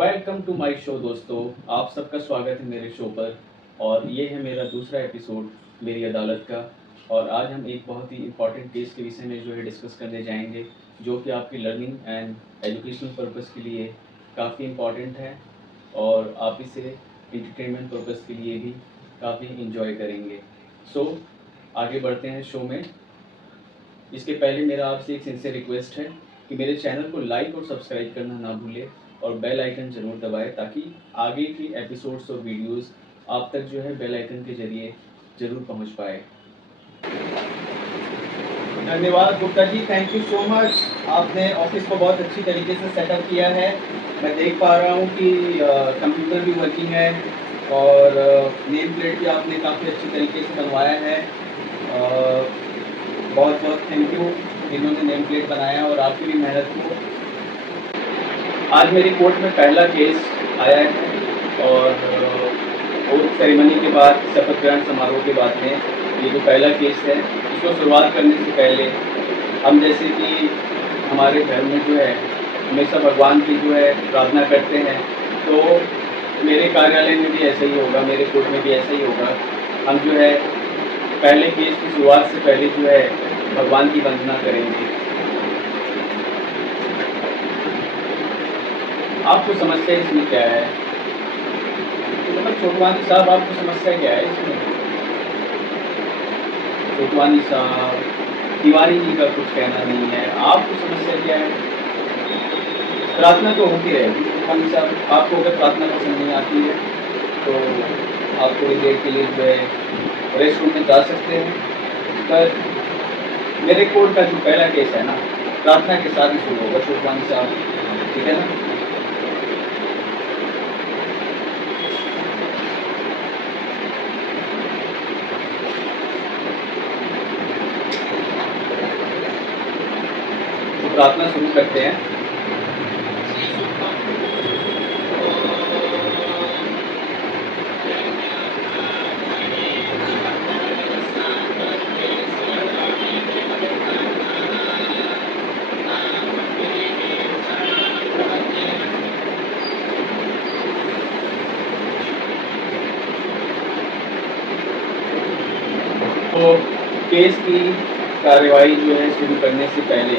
Welcome to my show दोस्तों। आप सबका स्वागत है मेरे शो पर। और ये है मेरा दूसरा एपिसोड मेरी अदालत का। और आज हम एक बहुत ही इम्पॉर्टेंट केस के विषय में जो है डिस्कस करने जाएंगे, जो कि आपकी लर्निंग एंड एजुकेशनल पर्पज़ के लिए काफ़ी इम्पॉर्टेंट है और आप इसे एंटरटेनमेंट पर्पज़ के लिए भी काफ़ी इंजॉय करेंगे। सो आगे बढ़ते हैं शो में। इसके पहले मेरा आपसे एक सिंसियर रिक्वेस्ट है कि मेरे चैनल को लाइक और सब्सक्राइब करना ना भूलें और बेल आइकन ज़रूर दबाएं, ताकि आगे की एपिसोड्स और वीडियोस आप तक जो है बेल आइकन के ज़रिए ज़रूर पहुंच पाए। धन्यवाद Gupta ji, thank you so much. आपने ऑफिस को बहुत अच्छी तरीके से सेटअप किया है। मैं देख पा रहा हूँ कि कंप्यूटर भी वर्किंग है और नेम प्लेट भी आपने काफ़ी अच्छी तरीके से बनवाया है। बहुत बहुत थैंक यू जिन्होंने नेम प्लेट बनाया और आपकी भी मेहनत को। आज मेरी कोर्ट में पहला केस आया है और ओथ सेरेमनी के बाद, शपथ ग्रहण समारोह के बाद में ये जो पहला केस है, इसको शुरुआत करने से पहले हम जैसे कि हमारे घर में जो है हमेशा भगवान की जो है प्रार्थना करते हैं, तो मेरे कार्यालय में भी ऐसा ही होगा, मेरे कोर्ट में भी ऐसा ही होगा। हम जो है पहले केस की शुरुआत से पहले जो है भगवान की वंदना करेंगे। आपको समस्या इसमें क्या है? मतलब छोटवानी साहब, आपको समस्या क्या है इसमें? छोटवानी साहब, तिवारी जी का कुछ कहना नहीं है, आपको समस्या क्या है? प्रार्थना तो होती रहेगी छोटवानी साहब। आपको अगर प्रार्थना पसंद नहीं आती है तो आप थोड़ी देर के लिए जो है रेस्ट रूम में जा सकते हैं, पर मेरे कोर्ट का जो पहला केस है ना, प्रार्थना के साथ ही शुरू होगा छोटवानी साहब, ठीक है ना? तो प्रार्थना शुरू करते हैं। तो केस की कार्रवाई जो है शुरू करने से पहले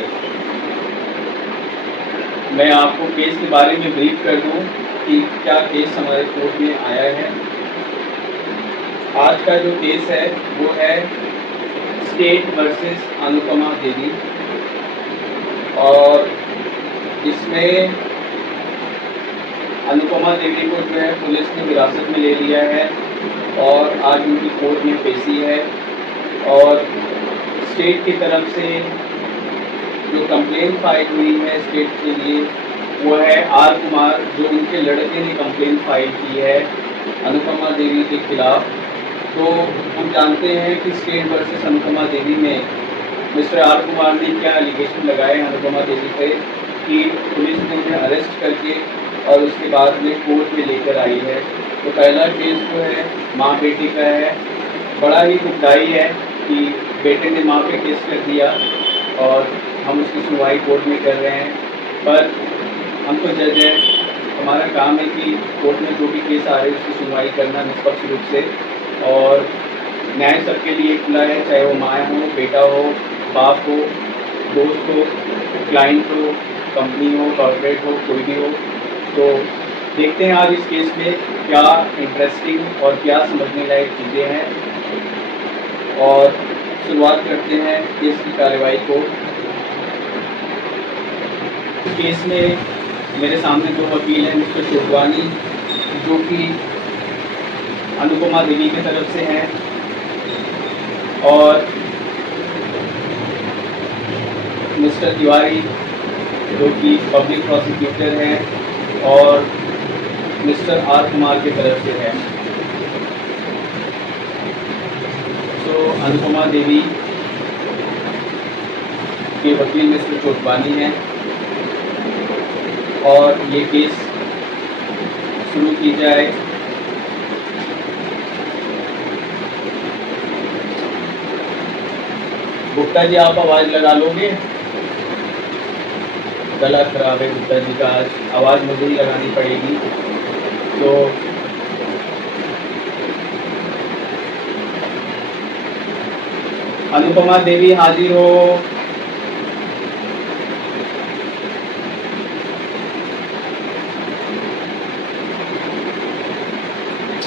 मैं आपको केस के बारे में ब्रीफ कर दूं कि क्या केस हमारे कोर्ट में आया है। आज का जो केस है वो है स्टेट वर्सेस अनुपमा देवी, और इसमें अनुपमा देवी को जो है पुलिस ने हिरासत में ले लिया है और आज उनकी कोर्ट में पेशी है। और स्टेट की तरफ से जो कंप्लेन फाइल हुई है स्टेट के लिए, वो है आर कुमार, जो उनके लड़के ने कंप्लेन फाइल की है अनुपमा देवी के खिलाफ। तो हम जानते हैं कि स्टेट वर्सेस अनुपमा देवी में मिस्टर आर कुमार ने क्या एलिगेशन लगाए अनुपमा देवी पे कि पुलिस ने उन्हें अरेस्ट करके और उसके बाद में कोर्ट में लेकर आई है। तो पहला केस जो है माँ बेटी का है। बड़ा ही दुखदाई है कि बेटे ने माँ पे केस कर दिया और हम उसकी सुनवाई कोर्ट में कर रहे हैं, पर हम तो जज है, हमारा काम है कि कोर्ट में जो भी केस आ रहे हैं उसकी सुनवाई करना निष्पक्ष रूप से। और न्याय सबके लिए खुला है, चाहे वो माँ हो, बेटा हो, बाप हो, दोस्त हो, क्लाइंट हो, कंपनी हो, कॉर्पोरेट हो, कोई भी हो। तो देखते हैं आज इस केस में क्या इंटरेस्टिंग और क्या समझने लायक चीज़ें हैं, और शुरुआत करते हैं केस की कार्रवाई को। केस में मेरे सामने दो वकील हैं, मिस्टर छोटवानी जो कि अनुपमा देवी की तरफ से हैं, और मिस्टर तिवारी जो कि पब्लिक प्रोसिक्यूटर हैं और मिस्टर आर कुमार की तरफ से है। तो अनुपमा देवी के वकील मिस्टर छोटवानी हैं और ये केस शुरू की जाए। गुप्ता जी, आप आवाज़ लगा लोगे? गला खराब है गुप्ता जी का, आज आवाज़ मुझे ही लगानी पड़ेगी। तो अनुपमा देवी हाजिर हो।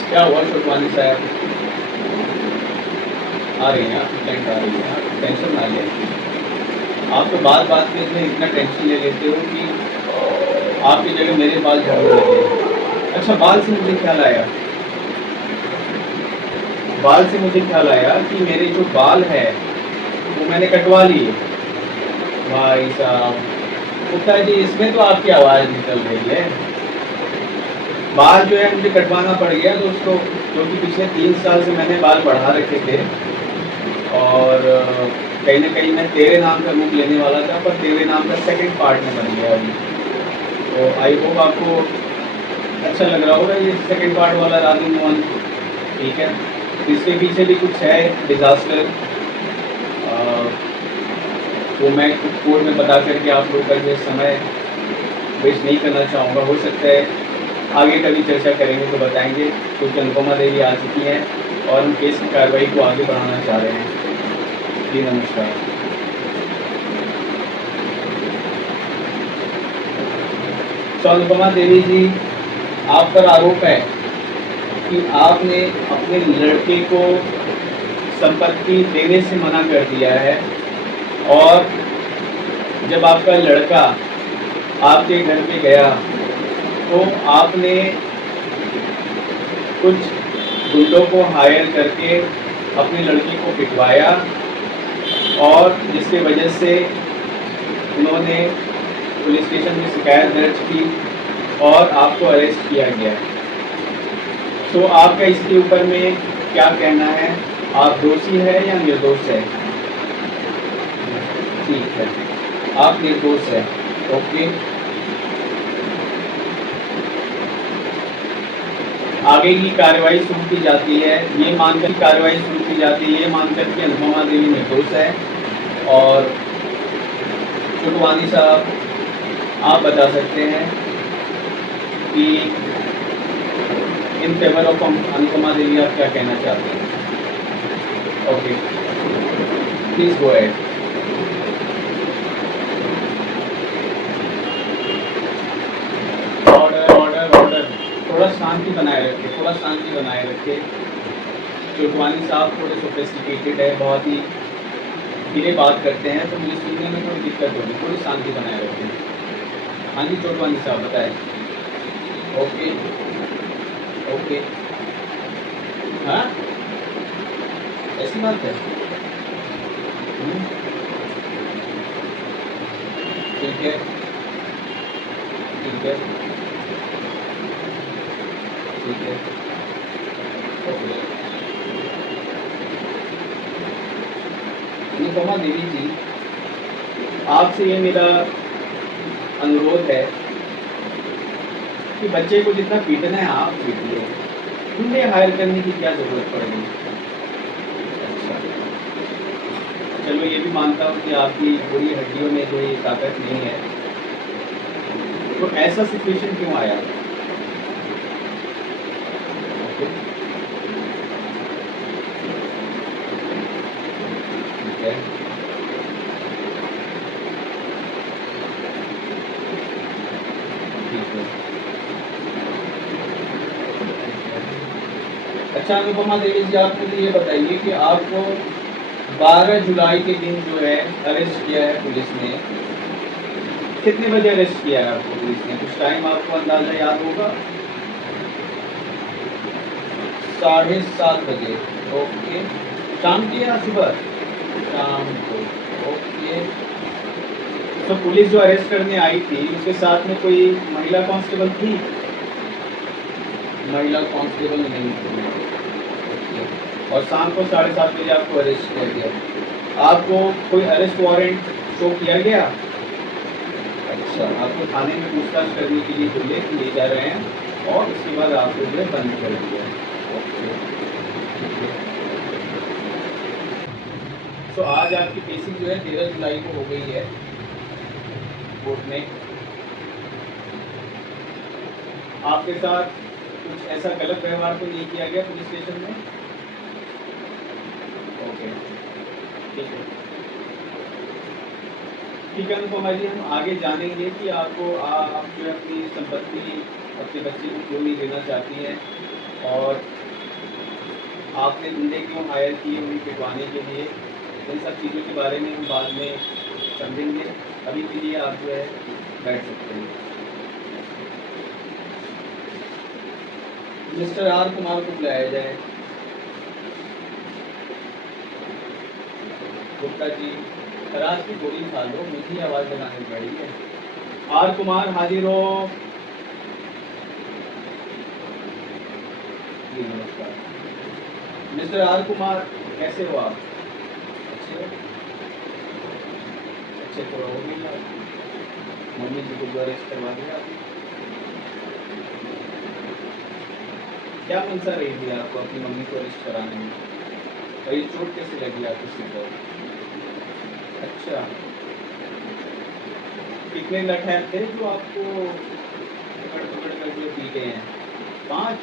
क्या हुआ छोटवानी साहब? आ रही हैं आप? क्लाइंट आ रही है, आप टेंशन ना लें। आप तो बात बात में इसमें इतना टेंशन ले लेते हो कि आपकी जगह मेरे बाल झड़ने लगे। अच्छा, बाल से मुझे ख्याल आया, बाल से मुझे ख्याल आया कि मेरे जो बाल है वो मैंने कटवा लिए। भाई साहब, गुप्ता जी इसमें तो आपकी आवाज़ निकल रही है। बाल जो है मुझे कटवाना पड़ गया दोस्तों, क्योंकि पिछले 3 साल से मैंने बाल बढ़ा रखे थे और कहीं ना कहीं मैं तेरे नाम का रूप लेने वाला था, पर तेरे नाम का सेकंड पार्ट में बन गया अभी। तो आई होप आपको अच्छा लग रहा होगा ये सेकंड पार्ट वाला राधे मोहन। ठीक है, इसके पीछे भी कुछ है डिज़ास्टर, वो मैं कुछ कोड में बता करके आप लोगों का जो समय वेस्ट नहीं करना चाहूँगा। हो सकता है आगे कभी चर्चा करेंगे तो बताएंगे, क्योंकि अनुपमा देवी आ चुकी हैं और हम केस की कार्रवाई को आगे बढ़ाना चाह रहे हैं। जी नमस्कार। तो अनुपमा देवी जी, आप पर आरोप है कि आपने अपने लड़के को संपत्ति देने से मना कर दिया है, और जब आपका लड़का आपके घर पे गया तो आपने कुछ गुंडों को हायर करके अपने लड़के को पिटवाया, और जिसके वजह से उन्होंने पुलिस स्टेशन में शिकायत दर्ज की और आपको अरेस्ट किया गया। तो आपका इसके ऊपर में क्या कहना है? आप दोषी है या निर्दोष है? ठीक है, आप निर्दोष है। ओके, आगे की कार्रवाई शुरू की जाती है, ये मानकर कार्रवाई शुरू की जाती है, ये मानकर कि अनुपमा देवी निर्दोष है। और छोटवानी साहब, आप बता सकते हैं कि इन फेवर ऑफ अनुपमा देवी आप क्या कहना चाहते हैं? Okay, please go ahead. Order order order, थोड़ा शांति बनाए रखें, थोड़ा शांति बनाए रखें। छोटवानी साहब थोड़े सोफिस्टिकेटेड है, बहुत ही धीरे बात करते हैं, तो मुझे सुनने में थोड़ी दिक्कत होगी। थोड़ी शांति बनाए रखें। हाँ जी छोटवानी साहब बताएं। ओके ओके, हाँ ऐसी बात है। ठीक है ठीक है ठीक है, ओके। अनुपमा देवी जी, आपसे ये मेरा अनुरोध है कि बच्चे को जितना पीटना है आप पीटिए, गुंडे हायर करने की क्या जरूरत पड़ेगी? अच्छा, चलो ये भी मानता हूँ कि आपकी पूरी हड्डियों में कोई ताकत नहीं है, तो ऐसा सिचुएशन क्यों आया? ओके, ठीक है, ठीक है। अच्छा अनुपमा देवी जी, आप मुझे ये बताइए कि आपको 12 जुलाई के दिन जो है अरेस्ट किया है पुलिस ने, कितने बजे अरेस्ट किया है आपको पुलिस ने? कुछ टाइम आपको अंदाजा याद होगा? 7:30 बजे। ओके, शाम की या सुबह? शाम को। ओके, तो पुलिस जो अरेस्ट करने आई थी उसके साथ में कोई महिला कांस्टेबल थी? महिला कांस्टेबल नहीं थी। और शाम को 7:30 बजे आपको अरेस्ट किया गया। आपको कोई अरेस्ट वारंट शो किया गया? अच्छा, आपको थाने में पूछताछ करने के लिए ले जा रहे हैं और उसके बाद आपको जो है बंद कर दिया। ओके, तो आज आपकी केसिंग जो है 13 जुलाई को हो गई है कोर्ट में। आपके साथ कुछ ऐसा गलत व्यवहार तो नहीं किया गया पुलिस स्टेशन में? ओके, ठीक है। ठीक है अनुपमा जी, हम आगे जानेंगे कि आपको आप जो है अपनी संपत्ति अपने बच्चे को क्यों नहीं देना चाहती हैं और आपने गुंडे क्यों हायर किए उन्हें पिटवाने के लिए। इन सब चीज़ों के बारे में हम बाद में समझेंगे। अभी के लिए आप जो है बैठ सकते हैं। मिस्टर आर कुमार को बुलाया जाए। गुप्ता जी, राज की गोली खा लो, मुझे आवाज़ लगानी पड़ी है। आर कुमार हाजिर हो। जी नमस्कार। मिस्टर आर कुमार, कैसे हो आप? अच्छे हो? अच्छे तो रहोगे ही आप। मम्मी जी को अरेस्ट करवा दिया आपने? क्या मंशा रही थी आपको अपनी मम्मी को अरेस्ट कराने में? और ये चोट कैसे लगी आपको सिर पर? अच्छा, कितने लठैत थे जो आपको पकड़ पकड़ कर जो पीटे हैं? 5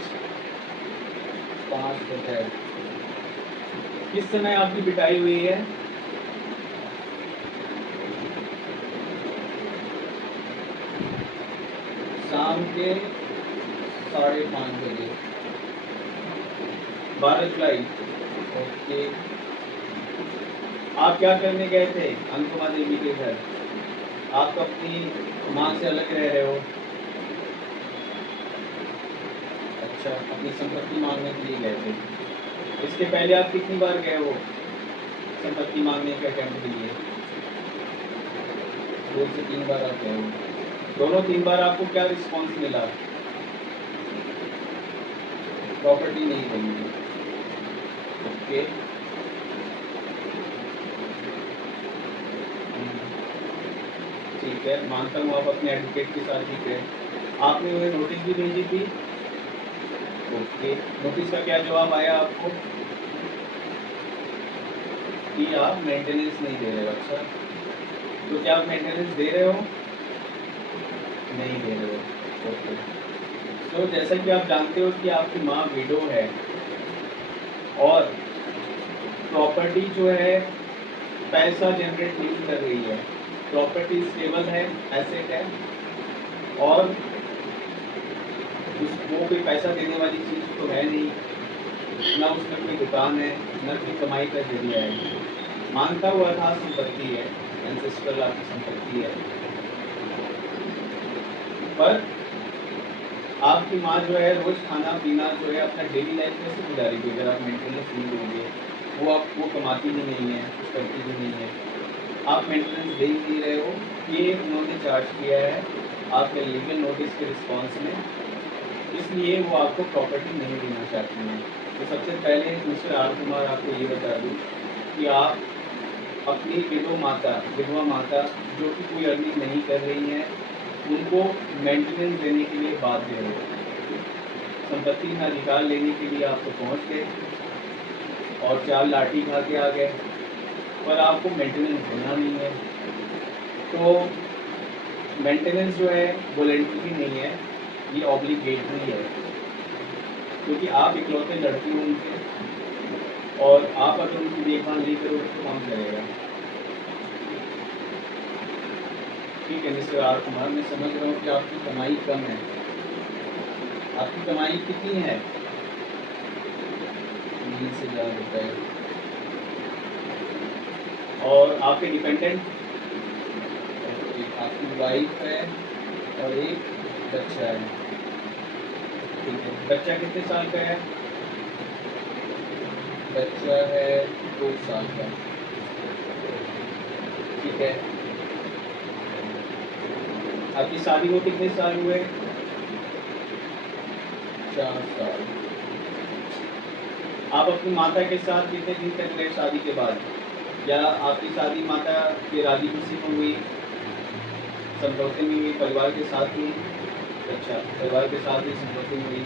लठैत। किस समय आपकी पिटाई हुई है? शाम के 5:30 बजे, 12 जुलाई। ओके, आप क्या करने गए थे अनुपमा देवी के घर? आप तो अपनी माँ से अलग रह रहे हो। अच्छा, अपनी संपत्ति मांगने के लिए गए थे। इसके पहले आप कितनी बार गए हो संपत्ति मांगने के अटेम्प्ट के लिए? 2 से 3 बार आप गए हो। दोनों 3 बार आपको क्या रिस्पॉन्स मिला? प्रॉपर्टी नहीं देंगे। ओके, ठीक है, मानता हूँ आप अपने एडवोकेट के साथ ठीक है। आपने उन्हें नोटिस भी भेजी थी? ओके, नोटिस का क्या जवाब आया आपको? कि आप मेंटेनेंस नहीं दे रहे हो। अच्छा, तो क्या आप मेंटेनेंस दे रहे हो? नहीं दे रहे हो। ओके, तो जैसा कि आप जानते हो कि आपकी माँ विडो है और प्रॉपर्टी जो है पैसा जनरेट नहीं कर रही है। प्रॉपर्टी स्टेबल है, एसेट है और वो कोई पैसा देने वाली चीज़ तो है नहीं, ना उसमें कोई दुकान है, ना कोई कमाई का जरिया है। मांगता हुआ था संपत्ति है, एंसेस्ट्रल आपकी संपत्ति है, पर आपकी माँ जो है रोज़ खाना पीना जो है अपना डेली लाइफ कैसे गुजारेगी अगर आप मेंटेनेंस नहीं दोगे? वो कमाती भी नहीं है, कुछ करती भी नहीं है, आप मेंटेनेंस दे ही नहीं रहे हो। ये उन्होंने चार्ज किया है आपके लीगल नोटिस के रिस्पॉन्स में, इसलिए वो आपको प्रॉपर्टी नहीं देना चाहते हैं। तो सबसे पहले मिस्टर आर कुमार आपको ये बता दूँ कि आप अपनी विधवा माता जो कि कोई अर्निंग नहीं कर रही हैं, उनको मेंटेनेंस देने के लिए बाध्य हो। संपत्ति में अधिकार लेने के लिए आप तो पहुँच गए और 4 लाठी खा के आ गए, पर आपको मेंटेनेंस देना नहीं है। तो मेंटेनेंस जो है वॉलंटरी नहीं है, ये ऑब्लिगेटरी है, क्योंकि आप इकलौते लड़के हो उनके और आप अगर उनकी देखभाल नहीं करोगे तो कौन करेगा? ठीक है मिस्टर आर कुमार, मैं समझ रहा हूँ कि आपकी कमाई कम है। आपकी कमाई कितनी है? 20,000 रुपये। और आपके डिपेंडेंट? आपकी वाइफ है और एक बच्चा है। ठीक है, बच्चा कितने साल का है? बच्चा है 2 साल का। ठीक है, आपकी शादी को कितने साल हुए? 4 साल। आप अपनी माता के साथ कितने दिन तक रहे शादी के बाद? या आपकी शादी माता के राजी खुशी में हुई, समझौते में हुई, परिवार के साथ हुई? अच्छा, परिवार के साथ ही समझौते में हुई।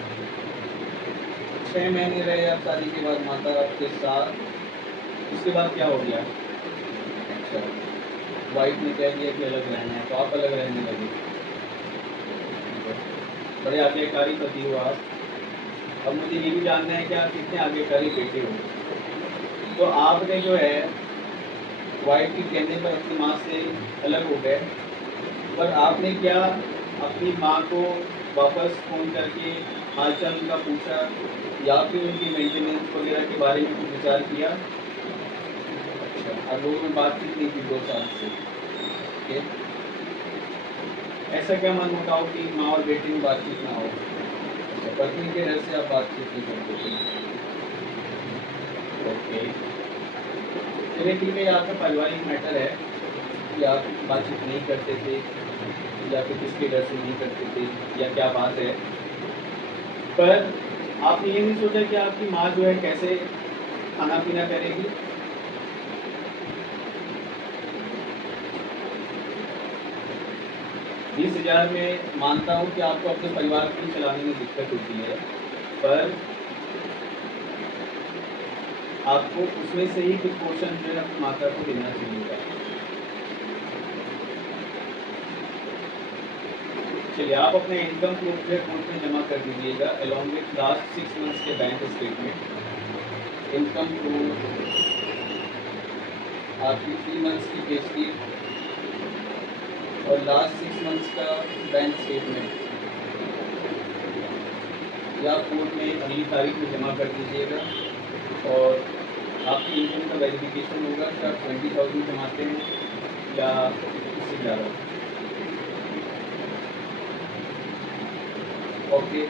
6 महीने रहे आप शादी के बाद माता के साथ, उसके बाद क्या हो गया? अच्छा, वाइफ ने कह दिया कि अलग रहना है, तो आप अलग रहने लगे। बड़े आज्ञाकारी पति हो आप। अब मुझे ये भी जानना है कि आप कितने आज्ञाकारी बेटे हो। तो आपने जो है वाइफ के कहने पर अपनी माँ से अलग हो गए, पर आपने क्या अपनी माँ को वापस फ़ोन करके हाल-चाल उनका पूछा या फिर उनकी मेंटेनेंस वगैरह के बारे में कुछ विचार किया? अच्छा, आप लोगों में बातचीत नहीं की 2 साल से, ओके। ऐसा क्या मनमुटाव कि माँ और बेटे में बातचीत ना हो? अच्छा, पत्नी के डर से आप बातचीत नहीं करते थे, ओके। चलिए ठीक है, ये आपका पारिवारिक मैटर है कि आप बातचीत नहीं करते थे या फिर किसके डर से नहीं करते थे या क्या बात है। पर आपने ये नहीं सोचा कि आपकी माँ जो है कैसे खाना-पीना करेगी? 20,000 में मानता हूँ कि आपको अपने परिवार को चलाने में दिक्कत होती है, पर आपको उसमें से ही कुछ पोर्शन जो है अपनी माता को देना चाहिए। चलिए, आप अपने इनकम प्रूफ जो है कोर्ट में जमा कर दीजिएगा अलॉन्ग विथ लास्ट 6 मंथ्स के बैंक स्टेटमेंट, इनकम प्रूफ, आपकी 3 मंथ्स की पे स्लिप और लास्ट 6 मंथ्स का बैंक स्टेटमेंट या कोर्ट में अगली तारीख में जमा कर दीजिएगा। और आपकी इनकम का वेरिफिकेशन होगा कि आप 20,000 कमाते हैं या इससे ज़्यादा, ओके।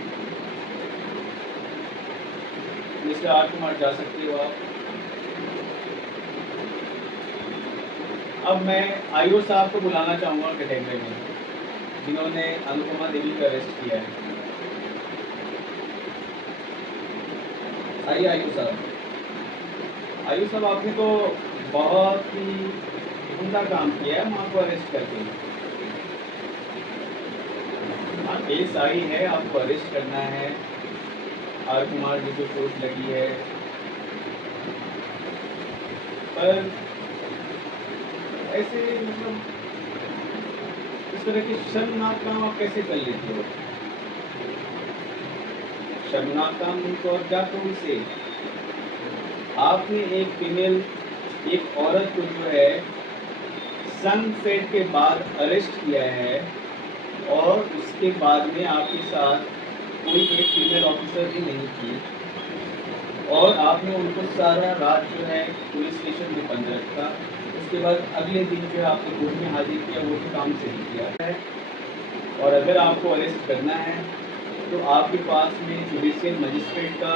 मिस्टर आर कुमार, जा सकते हो आप। अब मैं आईओ साहब को बुलाना चाहूँगा कैटेगरी में, जिन्होंने अनुपमा देवी का अरेस्ट किया है। आइए आईओ साहब। आईओ साहब, आपने तो बहुत ही उम्दा काम किया है माँ को अरेस्ट करके। हाँ, केस आई है, आपको अरेस्ट करना है। आर कुमार जी को चोट लगी है, पर ऐसे मतलब इस तरह के शर्मनाक काम आप कैसे कर लेते हो? शर्मनाक काम तो और क्या कहूँ इसे। आपने एक फीमेल, एक औरत को जो है सनसेट के बाद अरेस्ट किया है और उसके बाद में आपके साथ कोई एक फीमेल ऑफिसर भी नहीं थी और आपने उनको सारा रात जो है पुलिस स्टेशन में बंद रखा। उसके बाद अगले दिन जो है आपने कोर्ट में हाजिर किया, वो भी काम सही किया है। और अगर आपको अरेस्ट करना है तो आपके पास में जुडिशियल मजिस्ट्रेट का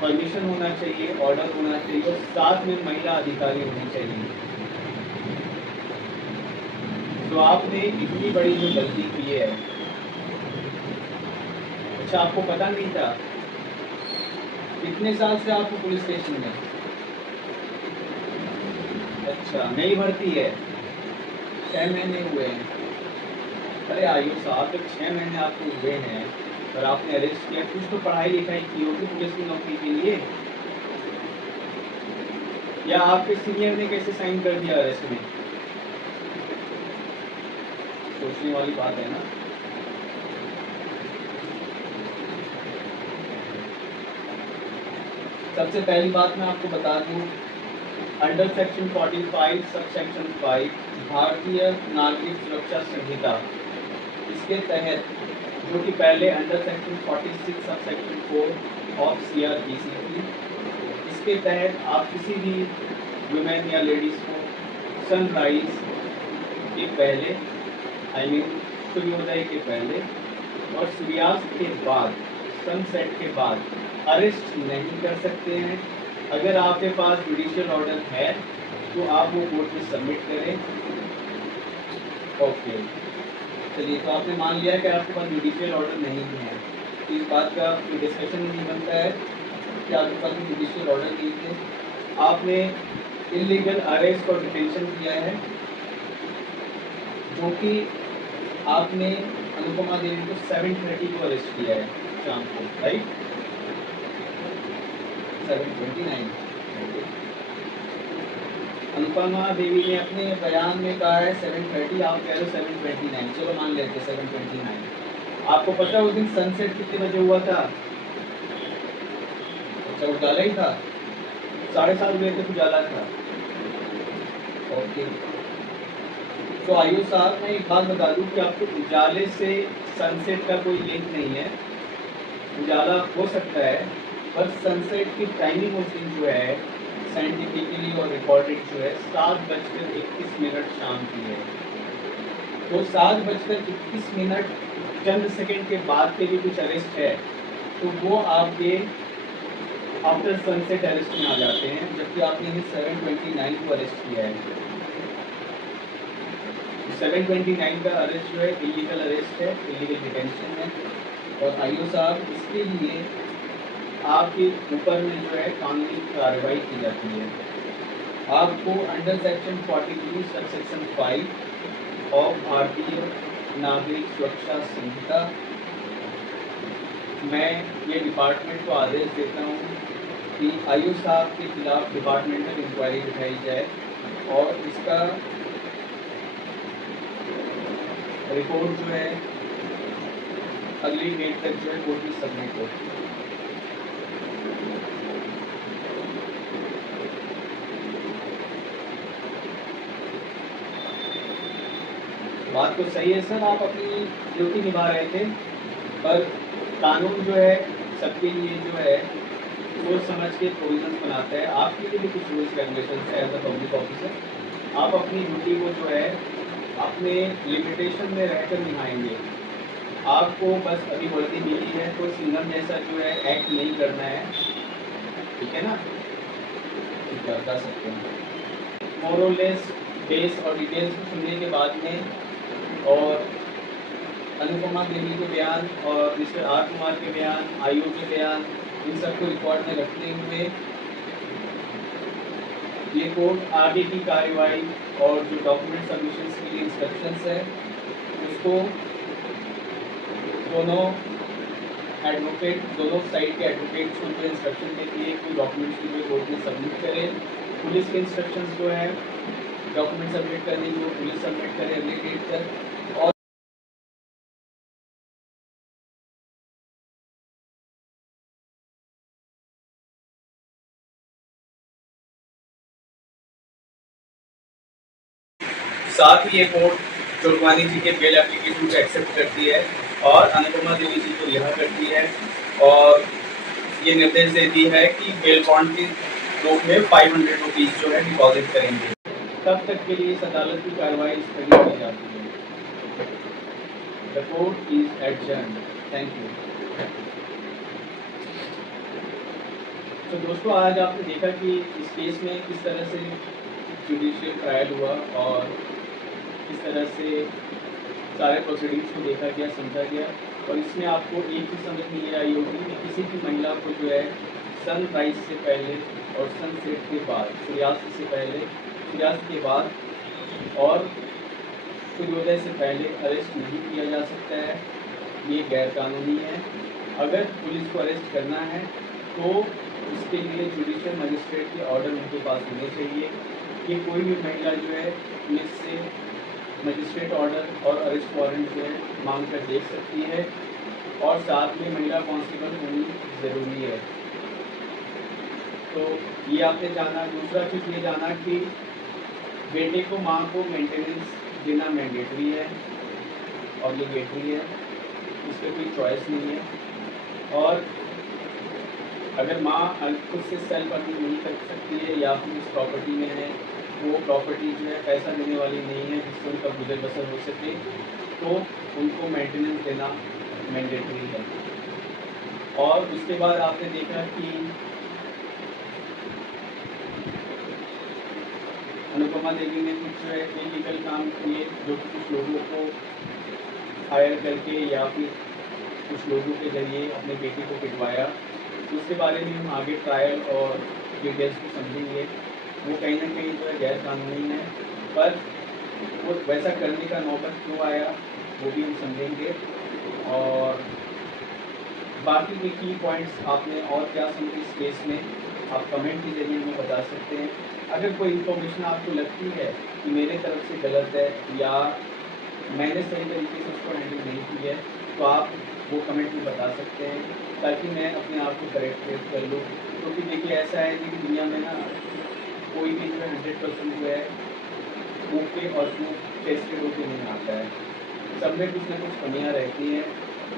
परमिशन होना चाहिए, ऑर्डर होना चाहिए और साथ में महिला अधिकारी होनी चाहिए। तो आपने इतनी बड़ी जो गलती की है, अच्छा आपको पता नहीं था? कितने साल से आपको पुलिस स्टेशन में? अच्छा, नई भर्ती है, 6 महीने हुए हैं। अरे आयु साहब, जब 6 महीने आपको हुए हैं और आपने अरेस्ट किया, कुछ तो पढ़ाई लिखाई की होगी पुलिस की नौकरी के लिए, या आपके सीनियर ने कैसे साइन कर दिया अरेस्ट में? सोचने वाली बात है ना। सबसे पहली बात मैं आपको बता दूं, अंडर सेक्शन 45 सब सेक्शन 5 भारतीय नागरिक सुरक्षा संहिता, इसके तहत, जो कि पहले under section 46 sub section 4 of CRPC थी, इसके तहत आप किसी भी वुमेन या लेडीज़ को सनराइज के पहले, आई मीन सूर्योदय के पहले और सूर्यास्त के बाद, सनसेट के बाद अरेस्ट नहीं कर सकते हैं। अगर आपके पास जुडिशियल ऑर्डर है तो आप वो कोर्ट में सबमिट करें, ओके। चलिए, तो आपने मान लिया कि आपके पास जुडिशियल ऑर्डर नहीं है, इस बात का कोई डिस्कशन नहीं बनता है कि आपके पास जुडिशियल ऑर्डर नहीं थे, आपने इलीगल अरेस्ट और डिटेंशन किया है, जो कि आपने अनुपमा देवी को 7:30 को अरेस्ट किया है शाम को, राइट? 7:29। अनुपमा देवी ने अपने बयान में कहा है 7:30, आप कह रहे हो 7:29, चलो मान लेते 7:29। आपको पता है उस दिन सनसेट कितने बजे हुआ था? अच्छा उजाला ही था, 7:30 बजे तक उजाला था। ओके, तो आयु साहब मैं एक बात बता दूं कि आपको उजाले से सनसेट का कोई लिंक नहीं है। उजाला हो सकता है, पर सनसेट की टाइमिंग उस दिन जो है साइंटिफिकली और रिकॉर्डेड जो है 7:21 शाम की है। तो 7:21 चंद सेकंड के बाद के भी कुछ अरेस्ट है तो वो आपके आफ्टर सनसेट अरेस्ट में आ जाते हैं, जबकि आपने 7:29 को अरेस्ट किया है। 7:29 का अरेस्ट जो है इलीगल अरेस्ट है, इलीगल डिटेंशन है। और आईओ साहब इसके लिए आपके ऊपर में जो है कानूनी कार्रवाई की जाती है। आपको under section 43 sub section 5 of भारतीय नागरिक सुरक्षा संहिता मैं ये डिपार्टमेंट को आदेश देता हूँ कि आयु साहब के खिलाफ डिपार्टमेंटल इंक्वायरी बिठाई जाए और इसका रिपोर्ट जो है अगली डेट तक जो है कोर्ट में सबमिट हो। बात तो सही है सर, आप अपनी ड्यूटी निभा रहे थे, पर कानून जो है सबके लिए जो है सोच समझ के प्रोविजन बनाता है। आपके लिए भी कुछ रूल्स रेगुलेशन है एज अ पब्लिक ऑफिसर। आप अपनी ड्यूटी को जो है अपने लिमिटेशन में रहकर निभाएंगे। आपको बस अभी वर्दी मिली है तो सिंघम जैसा जो है एक्ट नहीं करना है, ठीक है ना? ठीक है, बता सकते हैं मोरलेस बेस और डिटेल्स को सुनने के बाद में और अनुपमा देवी के बयान और मिस्टर आर कुमार के बयान, आईओ के बयान, इन सबको रिकॉर्ड में रखते हुए ये कोर्ट आगे की कार्रवाई और जो डॉक्यूमेंट सबमिशन के लिए इंस्ट्रक्शंस है उसको दोनों एडवोकेट, दोनों साइड के एडवोकेट्स को जो इंस्ट्रक्शन देती है कोई डॉक्यूमेंट्स की जो कोर्ट में सबमिट करे। पुलिस के इंस्ट्रक्शंस जो है डॉक्यूमेंट सबमिट करने की वो पुलिस सबमिट करे अगले डेट तक। और साथ ही ये कोर्ट जोगवानी जी के बेल एप्लीकेशन को एक्सेप्ट करती है और अनुपमा देवी जी को रिहा करती है और ये निर्देश देती है कि बेल बॉन्ड के रूप में 500 रुपीज़ जो है डिपॉजिट करेंगे। तब तक के लिए इस अदालत की कार्रवाई स्थगित की जाती है। The court is adjourned. Thank you. तो दोस्तों आज आपने देखा कि इस केस में किस तरह से जुडिशियल ट्रायल हुआ और किस तरह से सारे प्रोसीडिंग्स को देखा गया, समझा गया। और इसमें आपको एक चीज़ समझ में ये आई होगी कि किसी भी महिला को जो है सनराइज से पहले और सनसेट के बाद, सूर्यास्त से पहले, सूर्यास्त के बाद और सूर्योदय से पहले अरेस्ट नहीं किया जा सकता है। ये गैरकानूनी है। अगर पुलिस को अरेस्ट करना है तो उसके लिए जुडिशियल मजिस्ट्रेट के ऑर्डर उनके पास होने चाहिए कि कोई भी महिला जो है पुलिस से मजिस्ट्रेट ऑर्डर और अरेस्ट वारंट जो है मांग कर देख सकती है और साथ में महिला कांस्टेबल होनी ज़रूरी है। तो ये आपने जाना। दूसरा चीज़ ये जाना कि बेटे को माँ को मेंटेनेंस देना मैंडेटरी है, ऑब्लिगेटरी है, उस पर कोई चॉइस नहीं है। और अगर माँ खुद से सेल्फ अर्निंग नहीं कर सकती है या फिर उस प्रॉपर्टी में है वो प्रॉपर्टी जो है पैसा देने वाली नहीं है जिससे उनका गुजर बसर हो सके, तो उनको मेंटेनेंस देना मैंडेटरी है। और उसके बाद आपने देखा कि अनुपमा देवी ने कुछ जो है इलीगल काम किए जो कि कुछ लोगों को हायर करके या फिर कुछ लोगों के जरिए अपने बेटे को पिटवाया। उसके बारे में हम आगे ट्रायल और डिटेल्स को समझेंगे। वो कहीं ना कहीं जो है गैर कानूनी है, पर वो वैसा करने का नौबत क्यों आया वो भी हम समझेंगे। और बाकी के की पॉइंट्स आपने और क्या समझे इस केस में आप कमेंट के जरिए हमें बता सकते हैं। अगर कोई इन्फॉर्मेशन आपको लगती है कि मेरे तरफ से गलत है या मैंने सही तरीके से उसको हैंडल नहीं की है तो आप वो कमेंट में बता सकते हैं ताकि मैं अपने आप को करेक्ट कर लूँ। क्योंकि देखिए ऐसा है कि दुनिया में ना कोई भी जो है 100% जो है ओके और प्रूफ टेस्टेड होके नहीं आता है। सब में कुछ ना कुछ कमियाँ रहती हैं,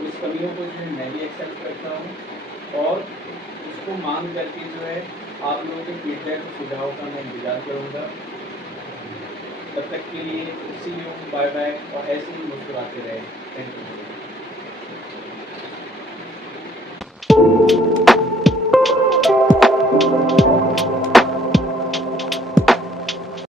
उस कमियों को जो है मैं भी एक्सेप्ट करता हूँ और उसको मान करके जो है आप लोगों के फीडबैक और सुझाव का मैं इंतज़ार करूँगा। तब तक के लिए सी यू, बाय बाय और ऐसे ही मुस्कुराते रहें। Thank you.